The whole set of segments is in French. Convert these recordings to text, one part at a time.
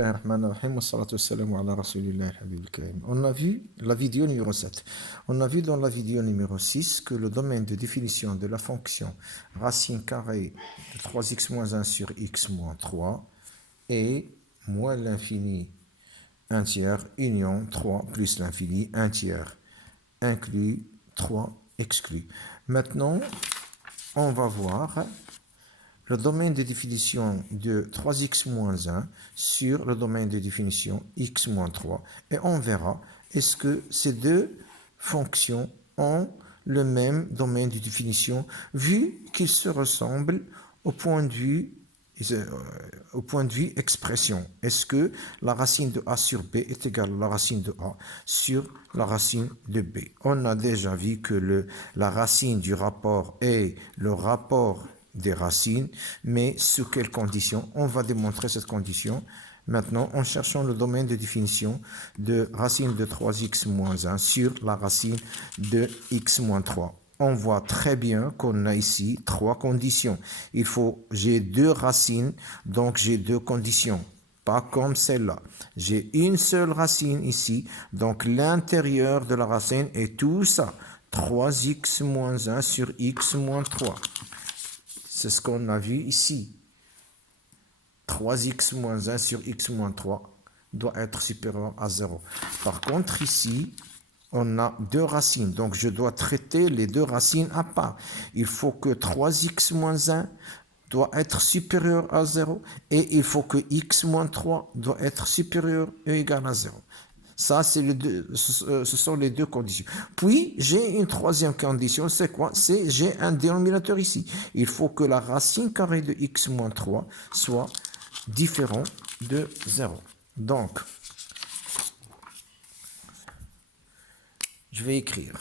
Bismillahirrahmanirrahim, wa salatu wassalamu ala rasulillah al-habib al-karim. On a vu la vidéo numéro 7. On a vu dans la vidéo numéro 6 que le domaine de définition de la fonction racine carrée de 3x moins 1 sur x moins 3 est moins l'infini 1 tiers union 3 plus l'infini 1 tiers inclus 3 exclu. Maintenant, on va voir le domaine de définition de 3x moins 1 sur le domaine de définition x moins 3 et on verra est-ce que ces deux fonctions ont le même domaine de définition vu qu'ils se ressemblent au point de vue expression. Est-ce que la racine de a sur b est égale à la racine de a sur la racine de b? On a déjà vu que la racine du rapport est le rapport des racines, mais sous quelles conditions? On va démontrer cette condition maintenant en cherchant le domaine de définition de racine de 3x moins 1 sur la racine de x moins 3. On voit très bien qu'on a ici trois conditions. J'ai deux racines, donc j'ai deux conditions. Pas comme celle-là. J'ai une seule racine ici, donc l'intérieur de la racine est tout ça. 3x moins 1 sur x moins 3. C'est ce qu'on a vu ici. 3x moins 1 sur x moins 3 doit être supérieur à 0. Par contre, ici, on a deux racines. Donc, je dois traiter les deux racines à part. Il faut que 3x moins 1 doit être supérieur à 0. Et il faut que x moins 3 doit être supérieur ou égal à 0. Ça, ce sont les deux conditions. Puis, j'ai une troisième condition, c'est quoi? C'est j'ai un dénominateur ici. Il faut que la racine carrée de x moins 3 soit différent de 0. Donc, je vais écrire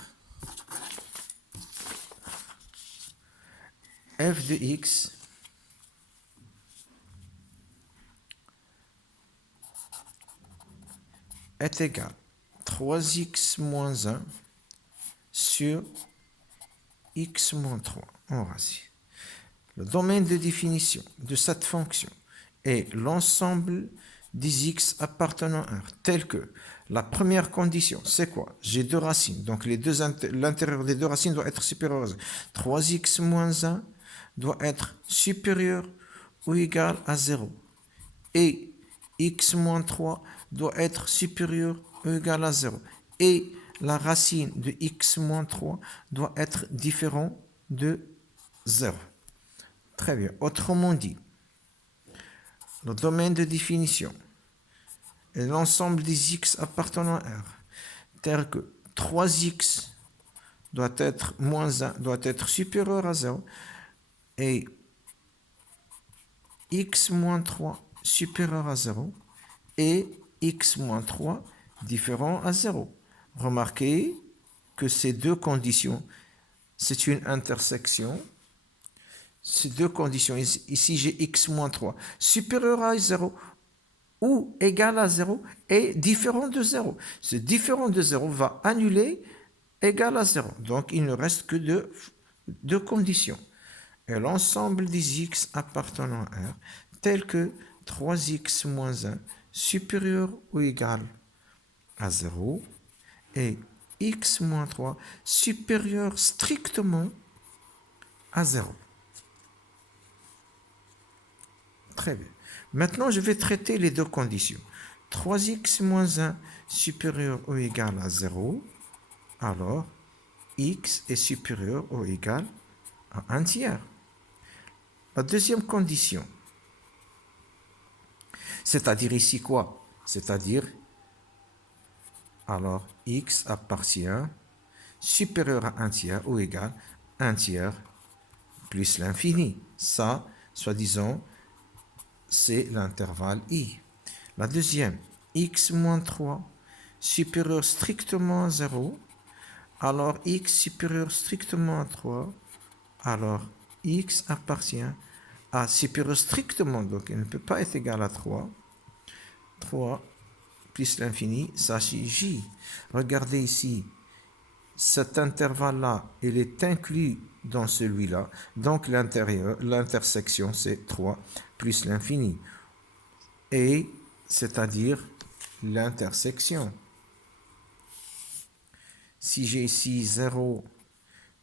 f de x est égal à 3x moins 1 sur x moins 3 en racine. Le domaine de définition de cette fonction est l'ensemble des x appartenant à R, tel que la première condition, c'est quoi? J'ai deux racines, donc l'intérieur des deux racines doit être supérieur à 0. 3x moins 1 doit être supérieur ou égal à 0. Et x moins 3 doit être supérieur ou égal à 0. Et la racine de x moins 3 doit être différent de 0. Très bien. Autrement dit, le domaine de définition est l'ensemble des x appartenant à R, tel que 3x doit être moins 1 doit être supérieur à 0 et x moins 3 supérieur à 0 et x moins 3 différent à 0. Remarquez que ces deux conditions, c'est une intersection. Ces deux conditions, ici j'ai x moins 3 supérieur à 0 ou égal à 0 et différent de 0. Ce différent de 0 va annuler égal à 0. Donc il ne reste que deux conditions. Et l'ensemble des x appartenant à R, tel que 3x moins 1 supérieur ou égal à 0 et x moins 3 supérieur strictement à 0. Très bien. Maintenant, je vais traiter les deux conditions. 3x moins 1 supérieur ou égal à 0, alors x est supérieur ou égal à 1 tiers. La deuxième condition, c'est-à-dire ici quoi? C'est-à-dire, alors x appartient supérieur à 1 tiers ou égal à 1 tiers plus l'infini. Ça, soi-disant, c'est l'intervalle i. La deuxième, x moins 3 supérieur strictement à 0, alors x supérieur strictement à 3, alors x appartient à supérieur strictement, donc il ne peut pas être égal à 3. 3 plus l'infini, ça c'est j. Regardez ici, cet intervalle-là, il est inclus dans celui-là. Donc l'intersection, c'est 3 plus l'infini. Et c'est-à-dire l'intersection. Si j'ai ici 0,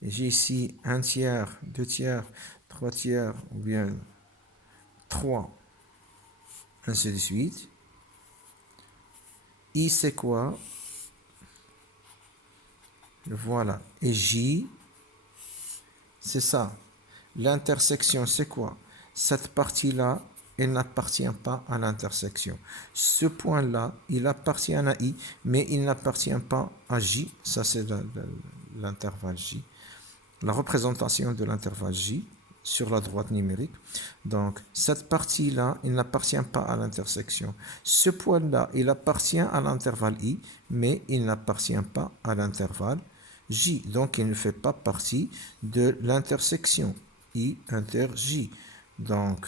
et j'ai ici 1 tiers, 2 tiers, 3 tiers, ou bien 3, ainsi de suite. I, c'est quoi? Voilà. Et J, c'est ça. L'intersection, c'est quoi? Cette partie-là, elle n'appartient pas à l'intersection. Ce point-là, il appartient à I, mais il n'appartient pas à J. Ça, c'est l'intervalle J. La représentation de l'intervalle J sur la droite numérique. Donc, cette partie-là, il n'appartient pas à l'intersection. Ce point-là, il appartient à l'intervalle I, mais il n'appartient pas à l'intervalle J. Donc, il ne fait pas partie de l'intersection I inter J. Donc,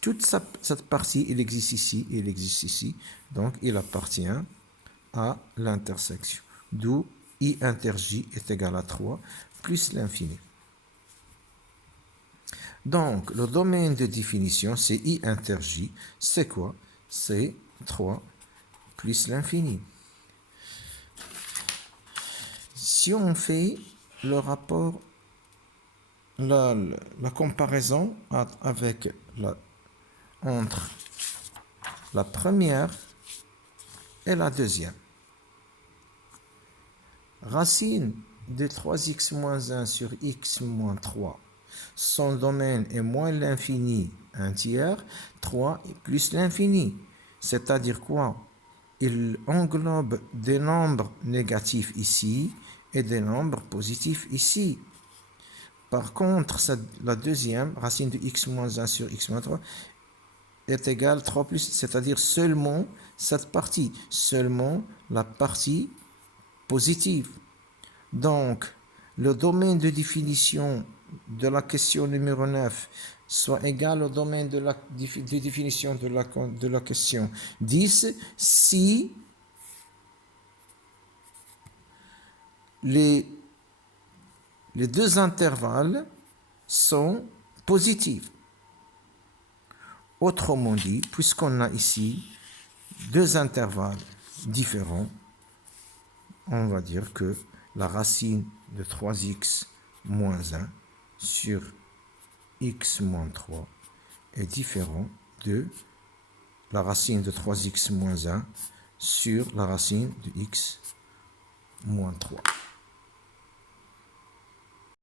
toute cette partie, il existe ici, il existe ici. Donc, il appartient à l'intersection. D'où I inter J est égal à 3 plus l'infini. Donc, le domaine de définition, c'est I inter J. C'est quoi? C'est 3 plus l'infini. Si on fait le rapport, la comparaison entre la première et la deuxième. Racine de 3x moins 1 sur x moins 3. Son domaine est moins l'infini, 1 tiers, 3 plus l'infini. C'est-à-dire quoi? Il englobe des nombres négatifs ici et des nombres positifs ici. Par contre, la deuxième, racine de x moins 1 sur x moins 3, est égale à 3 plus, c'est-à-dire seulement cette partie, seulement la partie positive. Donc, le domaine de définition de la question numéro 9 soit égal au domaine de définition de la question 10 si les deux intervalles sont positifs. Autrement dit, puisqu'on a ici deux intervalles différents, on va dire que la racine de 3x moins 1 sur x moins 3 est différent de la racine de 3x moins 1 sur la racine de x moins 3.